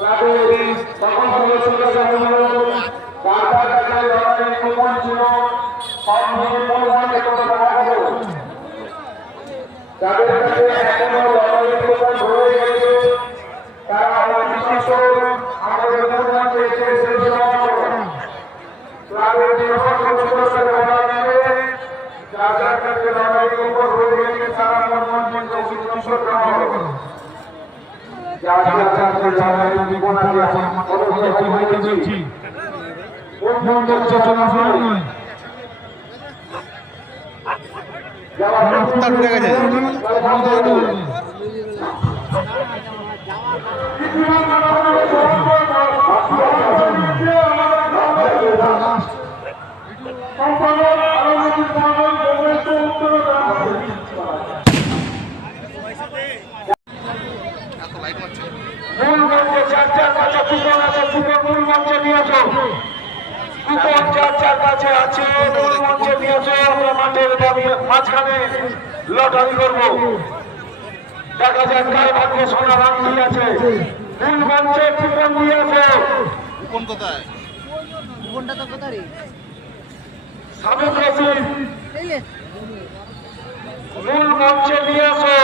সকল সদস্যদের কুপন ছিল সব মিলে পরিমাণে কত টাকা হলো যাদের কাছে এখনো লটারির কুপন রয়ে গেছে তারা অবিশ্বাস আমাদের কুপন পেয়েছে সেই ক্লাবের সকল সদস্যদের যাদের কাছে লটারির কুপন রয়ে গেছে তারা মনমন্ত্রী অবিশ্বাস করা হলো মাঝখানে লটারি করবো দেখা যাক কার ভাগ্য সোনা রাঙ্গি আছে মূল মঞ্চে কুপন দিয়েছে কুপন কোথায় কুপনটা তো কোথায় রে সাবেক মূল মঞ্চে নিয়ে আসো